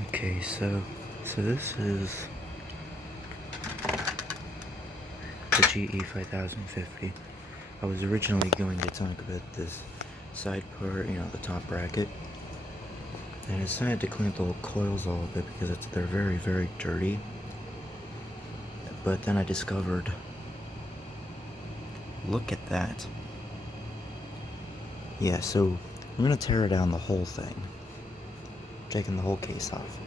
Okay, so this is the GE 5050. I was originally going to talk about this side part, the top bracket, and I decided to clean up the little coils a little bit because they're very, very dirty. But then I discovered, look at that. Yeah, so I'm gonna tear down the whole thing, taking the whole case off.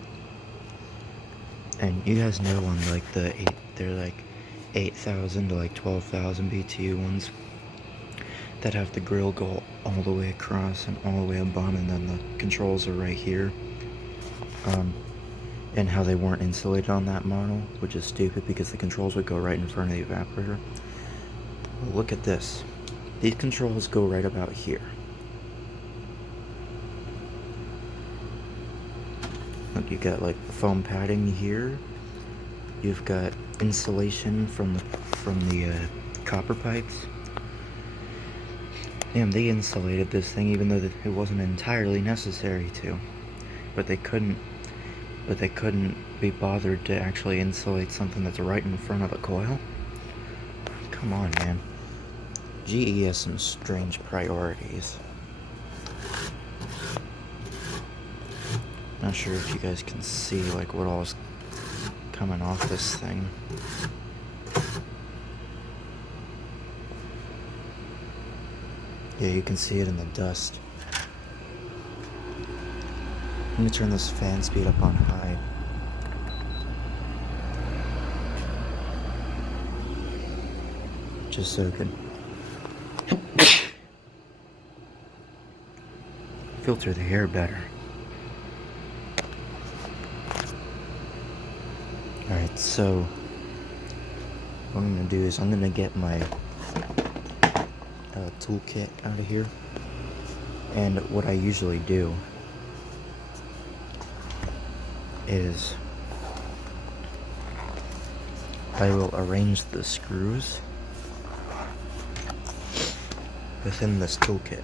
And you guys know on like they're like 8,000 to like 12,000 BTU ones that have the grill go all the way across and all the way up on, and then the controls are right here. And how they weren't insulated on that model, which is stupid because the controls would go right in front of the evaporator. Well, look at this. These controls go right about here. Look, you got like foam padding here. You've got insulation from the copper pipes. Damn, they insulated this thing even though it wasn't entirely necessary to. But they couldn't be bothered to actually insulate something that's right in front of the coil. Come on, man. GE has some strange priorities. Not sure if you guys can see like what all is coming off this thing. Yeah, you can see it in the dust. Let me turn this fan speed up on high. Just so it can filter the air better. Alright, so what I'm gonna do is I'm gonna get my toolkit out of here. And what I usually do is I will arrange the screws within this toolkit.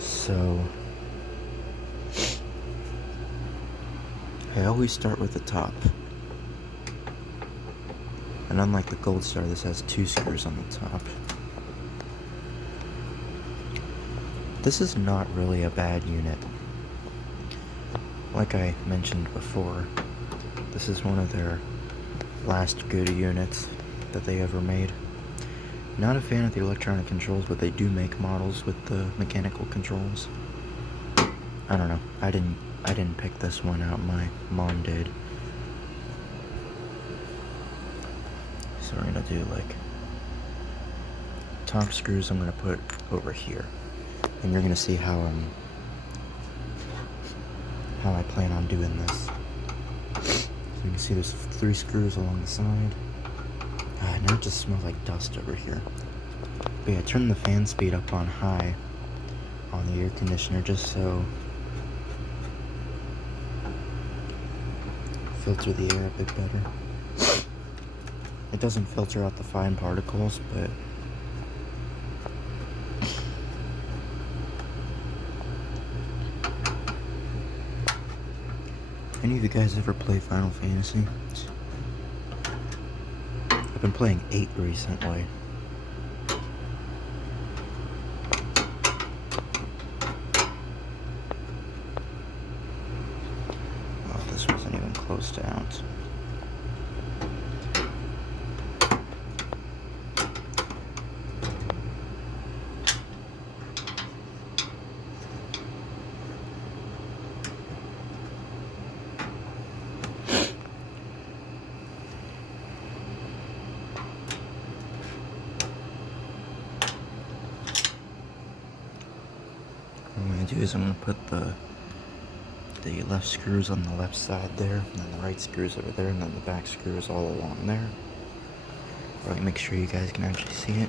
So I always start with the top. And unlike the Gold Star, this has 2 screws on the top. This is not really a bad unit. Like I mentioned before, this is one of their last good units that they ever made. Not a fan of the electronic controls, but they do make models with the mechanical controls. I don't know. I didn't pick this one out. My mom did. So we're gonna do like top screws. I'm gonna put over here, and you're gonna see how I plan on doing this. So you can see there's 3 screws along the side. Now it just smells like dust over here. But yeah, turn the fan speed up on high on the air conditioner just so filter the air a bit better. It doesn't filter out the fine particles, but any of you guys ever play Final Fantasy? I've been playing 8 recently. Oh, this wasn't even close to out. What I'm going to do is I'm going to put the left screws on the left side there, and then the right screws over there, and then the back screws all along there. Right, make sure you guys can actually see it.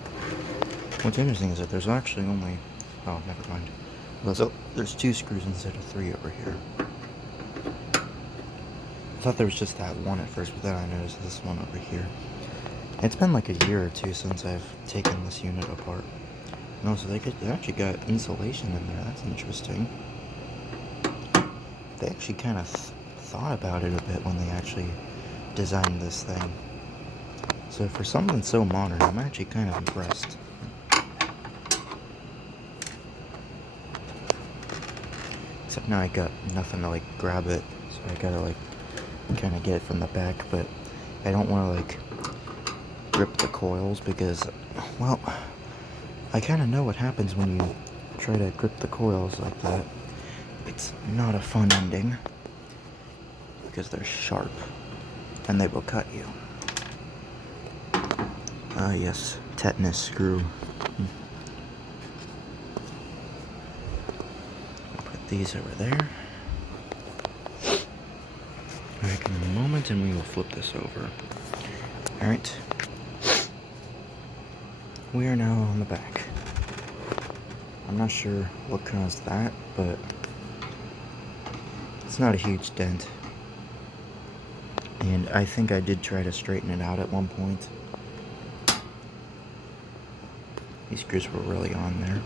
What's interesting is that there's actually only... Oh, never mind. There's 2 screws instead of 3 over here. I thought there was just that one at first, but then I noticed this one over here. It's been like a year or 2 since I've taken this unit apart. Oh, so they actually got insulation in there. That's interesting. They actually kind of thought about it a bit when they actually designed this thing. So for something so modern, I'm actually kind of impressed. Except now I got nothing to like grab it, so I gotta like kind of get it from the back, but I don't want to like grip the coils because, well, I kind of know what happens when you try to grip the coils like that. It's not a fun ending because they're sharp and they will cut you. Ah, yes, tetanus screw. Put these over there. Back in a moment, and we will flip this over. Alright. We are now on the back. I'm not sure what caused that, but it's not a huge dent. And I think I did try to straighten it out at one point. These screws were really on there.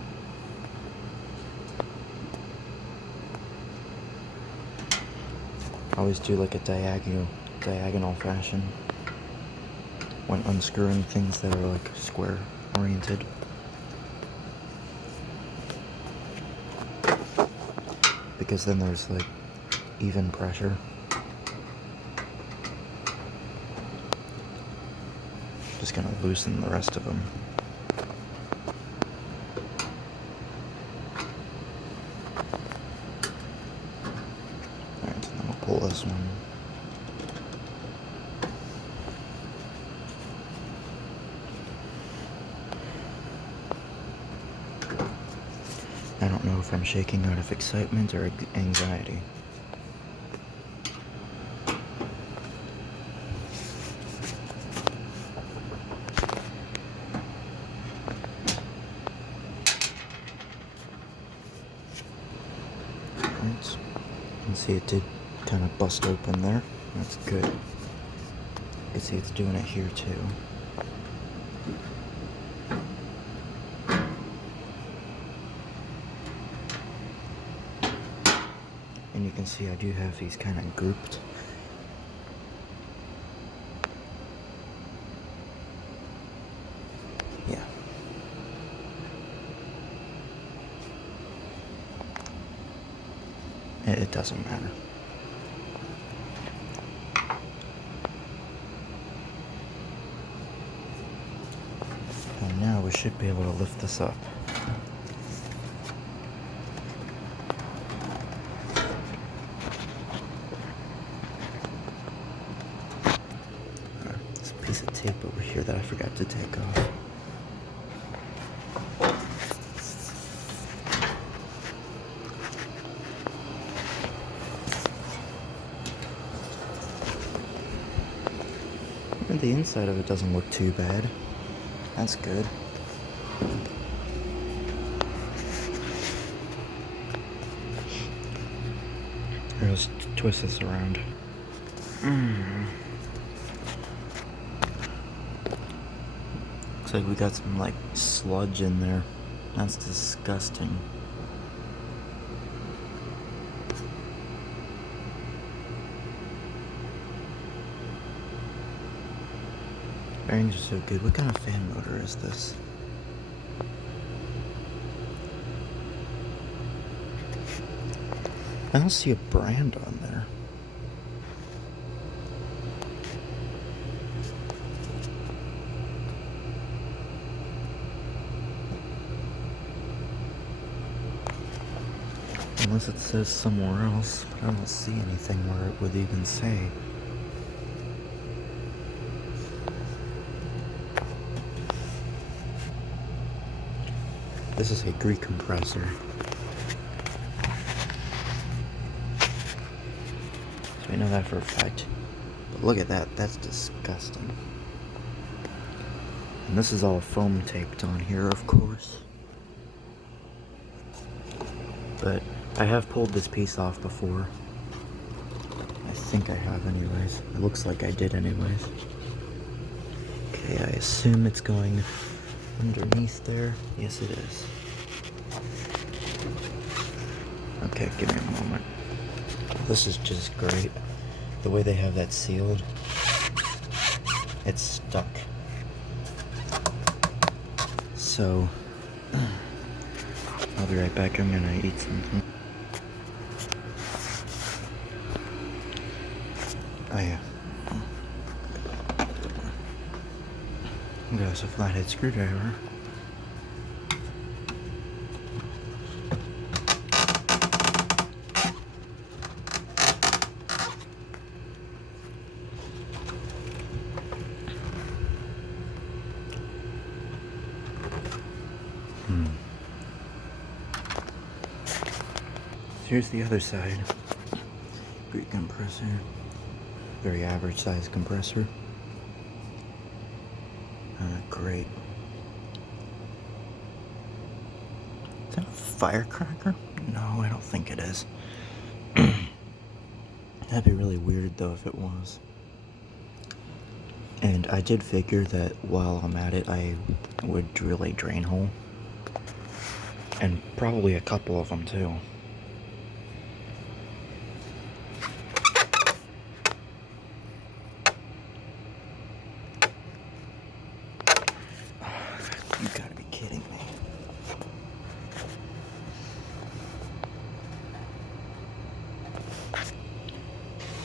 I always do like a diagonal fashion when unscrewing things that are like square oriented. Because then there's like even pressure. Just gonna loosen the rest of them. Alright, so then we'll pull this one. I don't know if I'm shaking out of excitement or anxiety. Right. You can see it did kind of bust open there. That's good. You can see it's doing it here too. And you can see I do have these kind of grouped. Yeah. It doesn't matter. And now we should be able to lift this up. There's a piece of tape over here that I forgot to take off. And the inside of it doesn't look too bad. That's good. Here, let's twist this around. Looks like we got some like sludge in there. That's disgusting. Bearings are so good. What kind of fan motor is this? I don't see a brand on there. Unless it says somewhere else, but I don't see anything where it would even say. This is a Greek compressor. So we know that for a fact. But look at that, that's disgusting. And this is all foam taped on here, of course. But I have pulled this piece off before. I think I have anyways. It looks like I did anyways. Okay, I assume it's going underneath there. Yes, it is. Okay, give me a moment. This is just great. The way they have that sealed, it's stuck. So, I'll be right back. I'm gonna eat something. Oh yeah. Got us a flathead screwdriver. Here's the other side. Great compressor. Very average size compressor. Great. Is that a firecracker? No, I don't think it is. That'd be really weird though if it was. And I did figure that while I'm at it, I would drill a drain hole. And probably a couple of them too. You gotta be kidding me.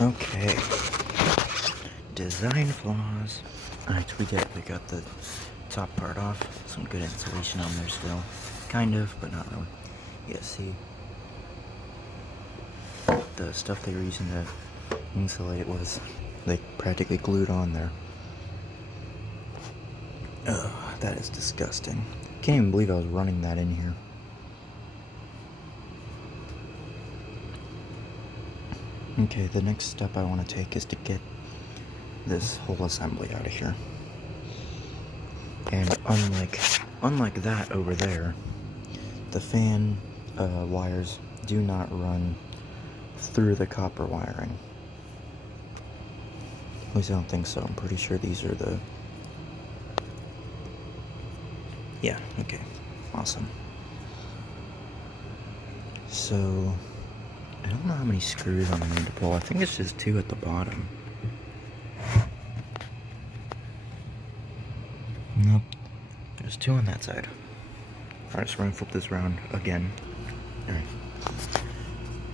Okay. Design flaws. Alright, we got the top part off. Some good insulation on there still. Kind of, but not really. Yeah, see? The stuff they were using to insulate it was, they practically glued on there. Ugh, that is disgusting. Can't even believe I was running that in here. Okay, the next step I want to take is to get this whole assembly out of here. And unlike that over there, the fan wires do not run through the copper wiring. At least I don't think so. I'm pretty sure these are the... Yeah, okay. Awesome. So, I don't know how many screws I'm going to need to pull. I think it's just 2 at the bottom. Nope. There's 2 on that side. Alright, so we're going to flip this around again.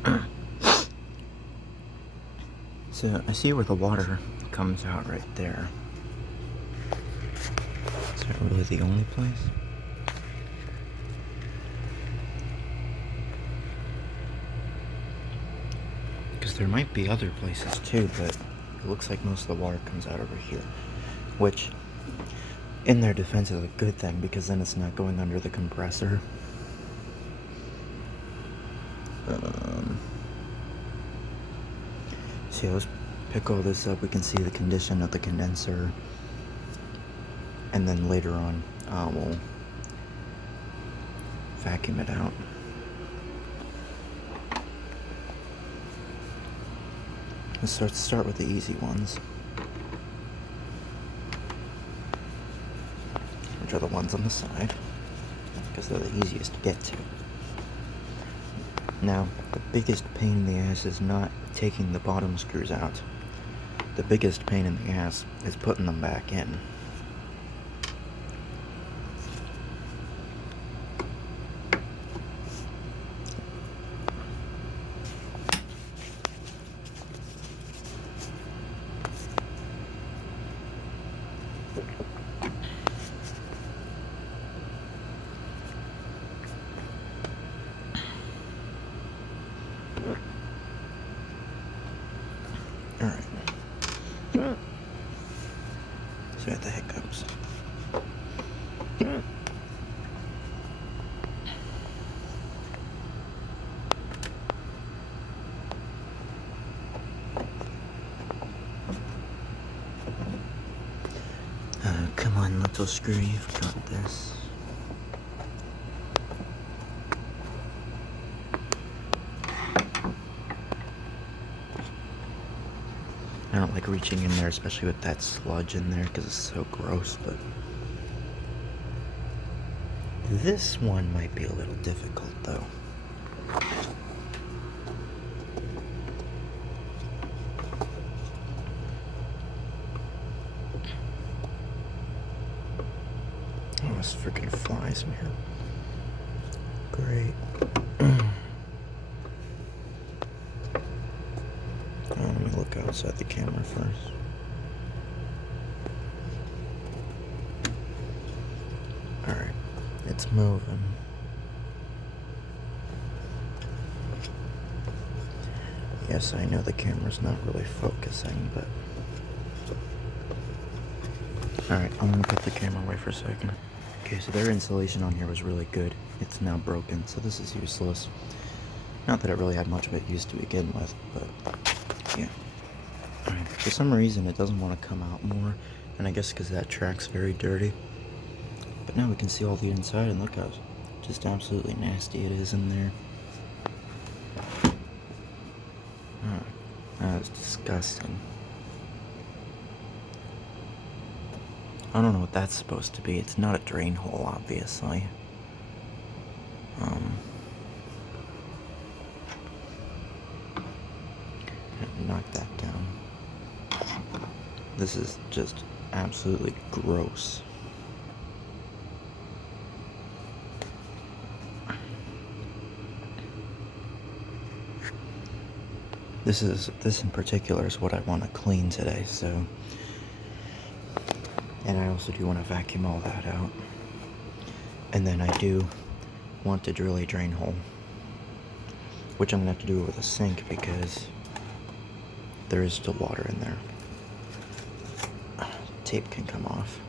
Alright. So, I see where the water comes out right there. Is that really the only place? Because there might be other places too, but it looks like most of the water comes out over here. Which, in their defense, is a good thing, because then it's not going under the compressor. So let's pick all this up. We can see the condition of the condenser. And then later on, we'll vacuum it out. Let's start with the easy ones, which are the ones on the side, because they're the easiest to get to. Now, the biggest pain in the ass is not taking the bottom screws out. The biggest pain in the ass is putting them back in. Alright. So we got the hiccups. Come on, little screw, you've got this. I don't like reaching in there, especially with that sludge in there, because it's so gross, but... This one might be a little difficult, though. nice mirror. Great. Let me look outside the camera first. Alright, it's moving. Yes, I know the camera's not really focusing, but... Alright, I'm gonna put the camera away for a second. Okay, so their insulation on here was really good. It's now broken, so this is useless. Not that it really had much of it used to begin with, but yeah. Alright, for some reason it doesn't want to come out more, and I guess because that track's very dirty. But now we can see all the inside, and look how just absolutely nasty it is in there. Oh, that is disgusting. I don't know what that's supposed to be. It's not a drain hole, obviously. Knock that down. This is just absolutely gross. This in particular is what I want to clean today, so... And I also do want to vacuum all that out. And then I do want to drill a drain hole, which I'm going to have to do with a sink because there is still water in there. Tape can come off.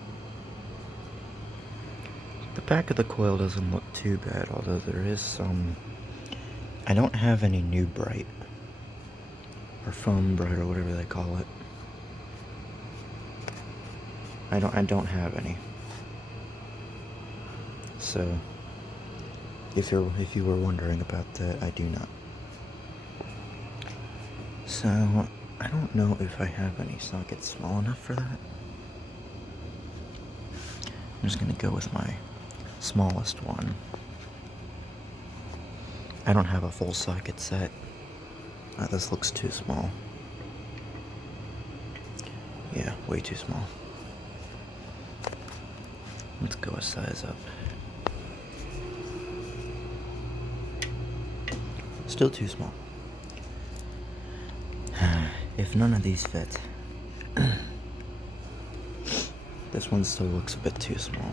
The back of the coil doesn't look too bad, although there is some... I don't have any new bright, or foam bright, or whatever they call it. I don't have any. So, if you were wondering about that, I do not. So, I don't know if I have any sockets small enough for that. I'm just gonna go with my smallest one. I don't have a full socket set. This looks too small. Yeah, way too small. Let's go a size up. Still too small. If none of these fit, this one still looks a bit too small.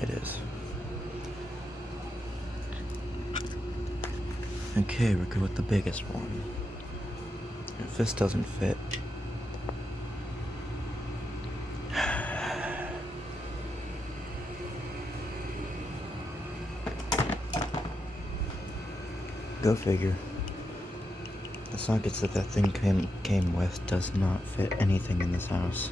It is. Okay, we'll go with the biggest one. If this doesn't fit, go figure. The sockets that thing came with does not fit anything in this house.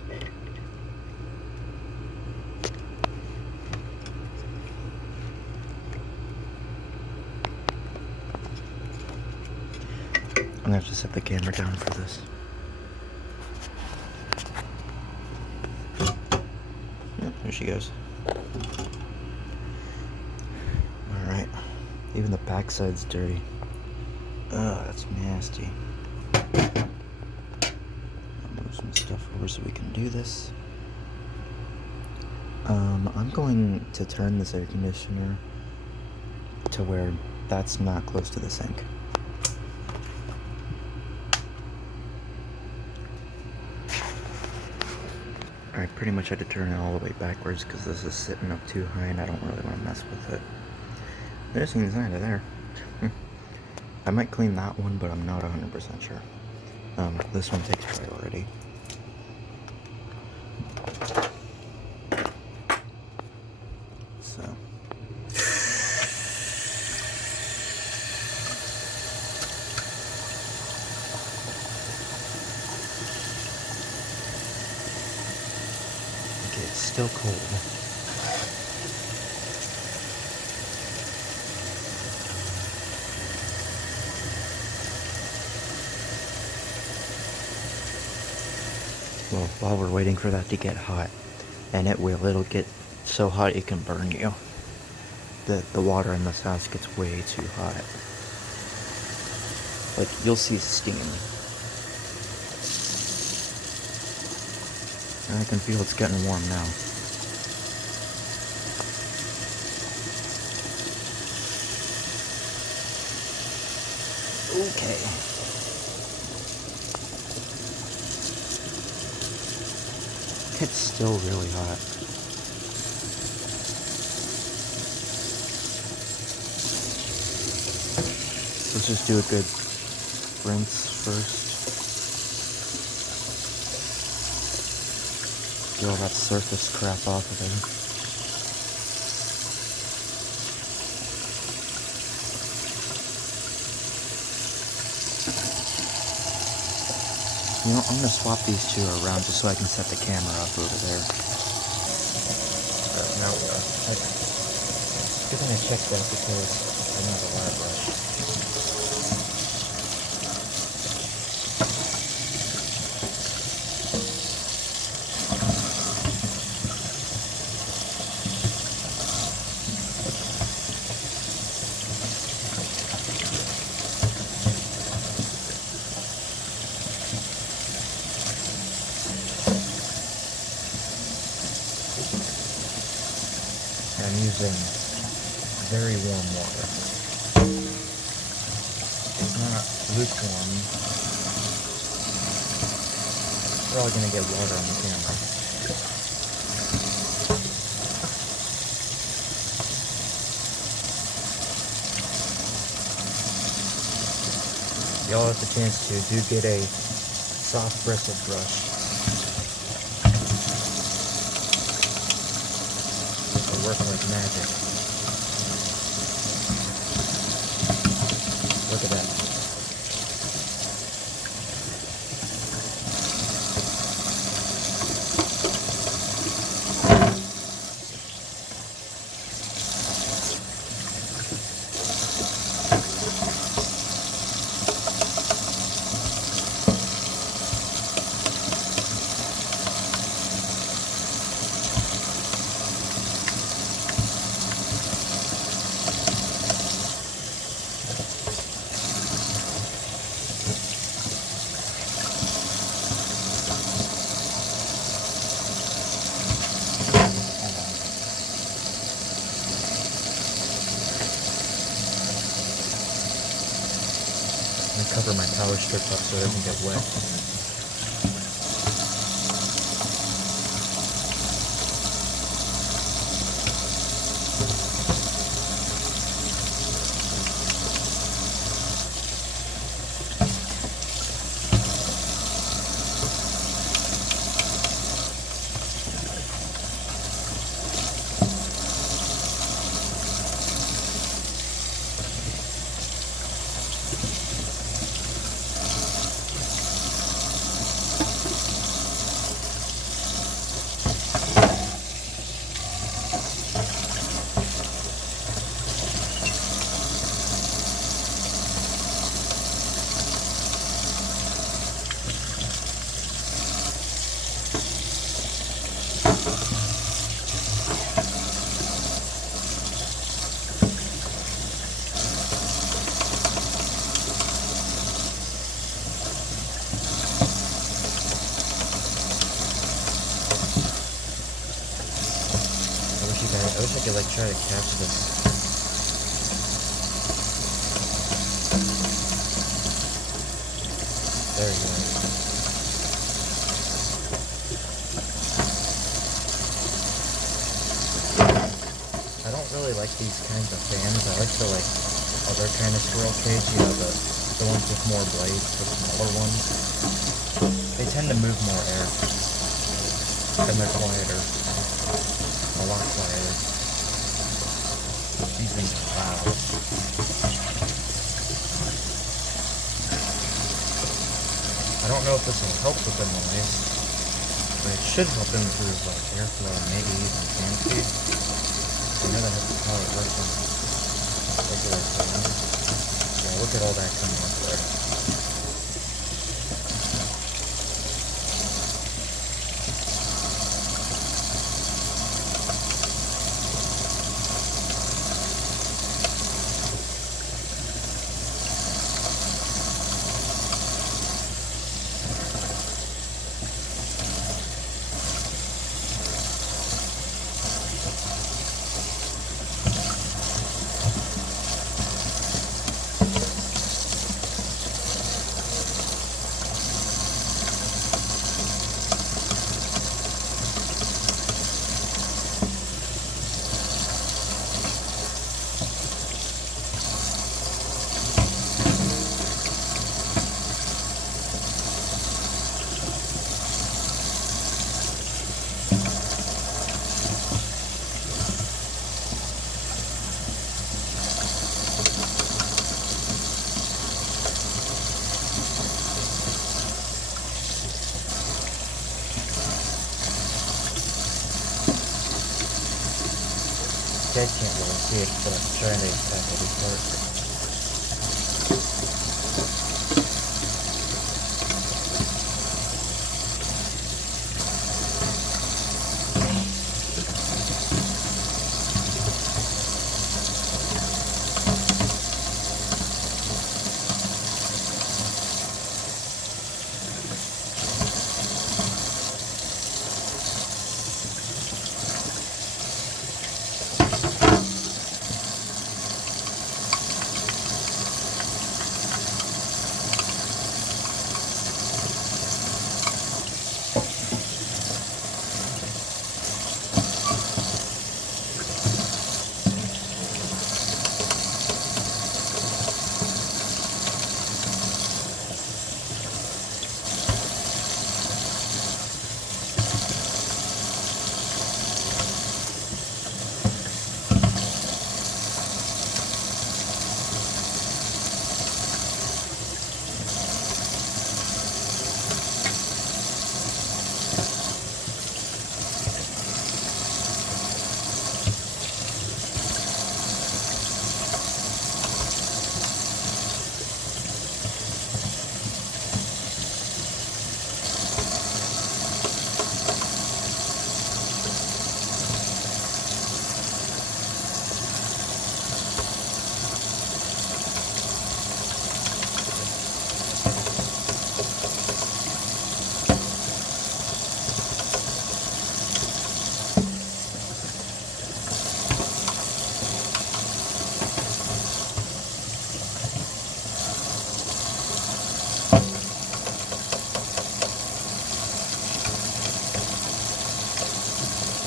I'm gonna have to set the camera down for this. Yep, there she goes. Alright. Even the backside's dirty. Ugh, that's nasty. I'll move some stuff over so we can do this. I'm going to turn this air conditioner to where that's not close to the sink. I pretty much had to turn it all the way backwards because this is sitting up too high and I don't really want to mess with it. There's inside of there. I might clean that one, but I'm not 100% sure. This one takes priority. So. Okay, it's still cold. Well, while we're waiting for that to get hot, and it'll get so hot it can burn you. The water in this house gets way too hot. Like, you'll see steam. And I can feel it's getting warm now. Okay. It's still really hot. Let's just do a good rinse first. Get all that surface crap off of there. You know, I'm gonna swap these two around just so I can set the camera up over there. Now we are. Good thing I checked that because I don't have a wire brush. I'm using very warm water. It's not lukewarm. We're all gonna get water on the camera. Y'all have the chance to do get a soft bristle brush. It'll work like magic. Look at that. I'm gonna cover my power strip up so it doesn't get wet. I wish I could like try to catch this. There you go. I don't really like these kinds of fans. I like the other kind of squirrel cage, you know, the ones with more blades, the smaller ones. They tend to move more air. And they're quieter. A lot quieter. These things are loud. I don't know if this will help with the noise, but it should help improve like airflow and maybe even fan speed. I know that's how it works on regular fans. Yeah, look at all that coming up there. guys can't really see it, but I'm trying to tackle this part.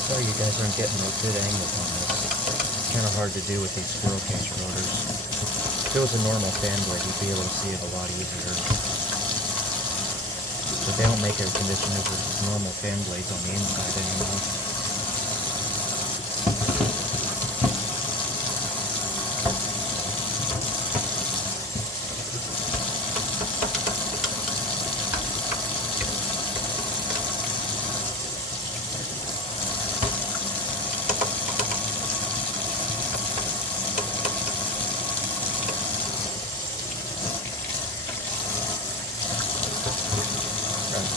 Sorry you guys aren't getting a good angle on this. It's kind of hard to do with these squirrel cage rotors. If it was a normal fan blade, you'd be able to see it a lot easier. But they don't make air conditioners with normal fan blades on the inside anymore.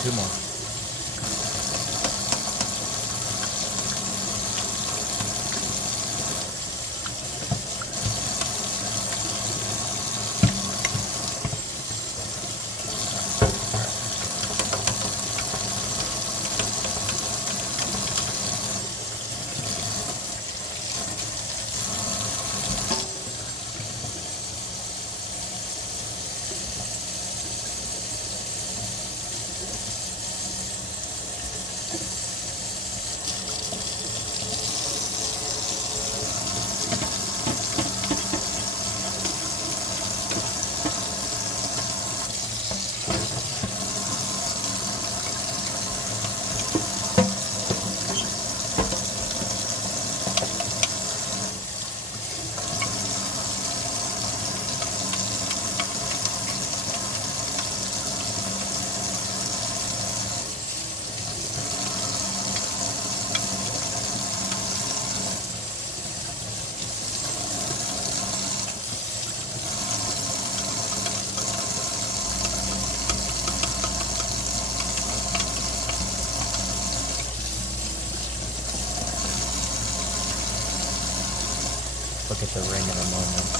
Two more. Look at the ring in a moment.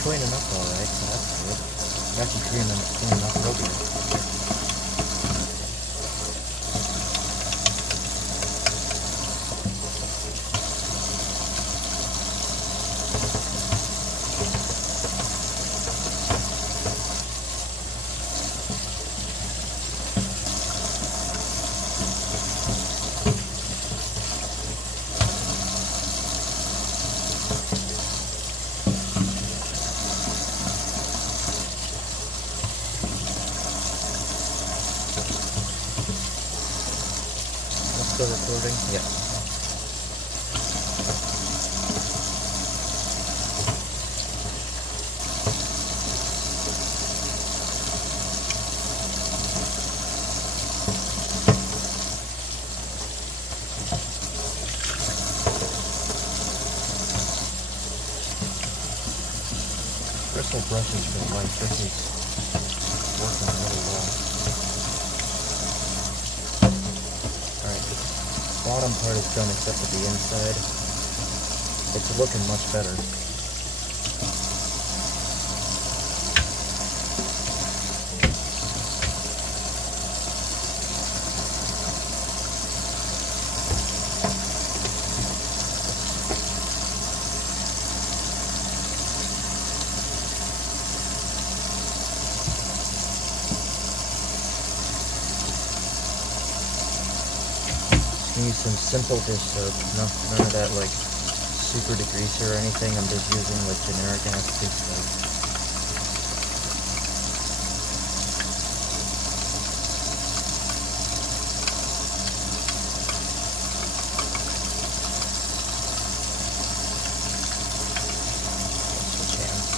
Cleaning up alright, so that's good. It's actually cleaning up real good. still recording? Yeah. Bristle brushes for life. This is working really well. Alright, the bottom part is done except for the inside. It's looking much better. Use some simple dish soap, none of that like super degreaser or anything. I'm just using like generic ass dish soap. Switch hands.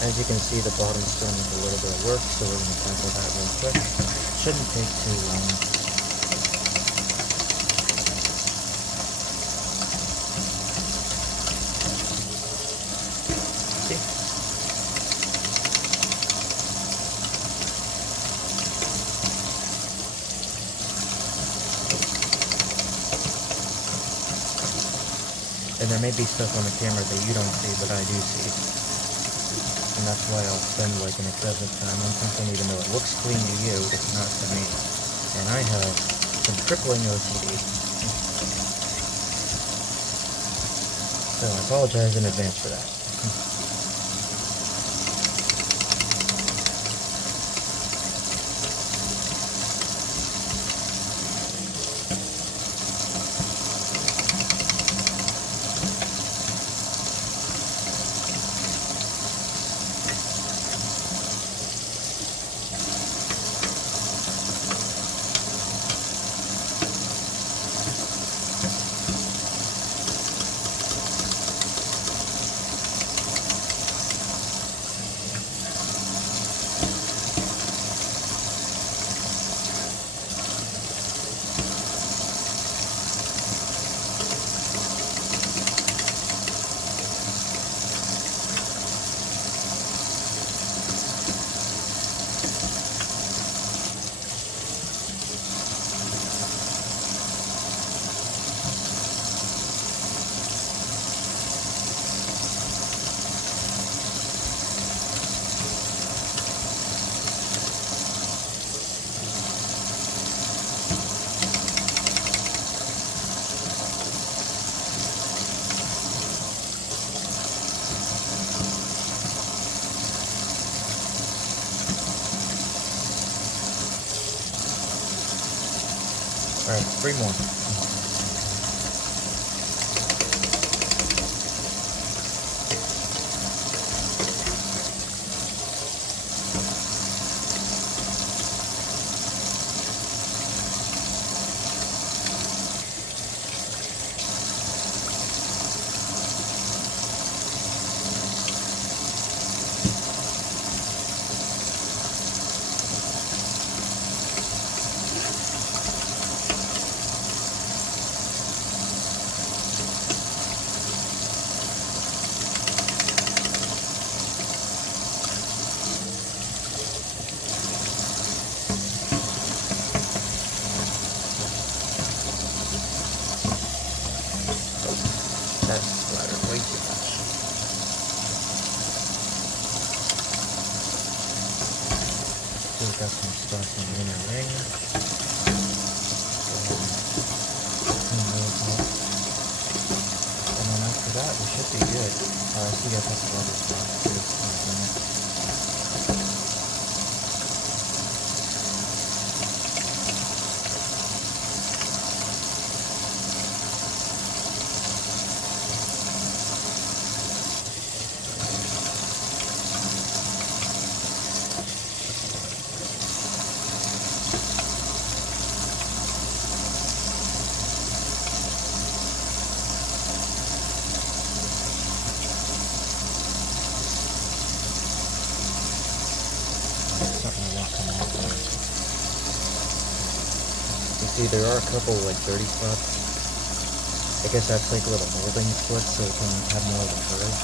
As you can see, the bottom still needs a little bit of work, so we're going to tackle that real quick. Shouldn't take too long. See? And there may be stuff on the camera that you don't see, but I do see. And that's why I'll spend like an excessive time on something even though it looks clean to you, it's not to me. And I have some crippling OCD. So I apologize in advance for that. Alright, 3 more. your ring. Clean those up. And then after that, we should be good. I see you got the rubber spots too. Something will come off there. You see, there are a couple like dirty spots. I guess that's like little molding splits, so it can have more of a curve.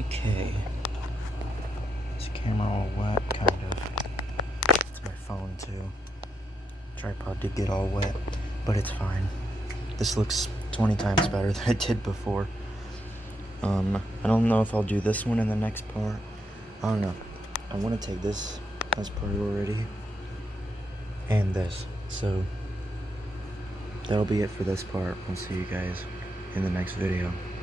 Okay. This camera all wet, kind of. It's my phone too. Tripod did get all wet, but it's fine. This looks 20 times better than it did before. I don't know if I'll do this one in the next part. I don't know. I want to take this as priority. And this. So, that'll be it for this part. I'll see you guys in the next video.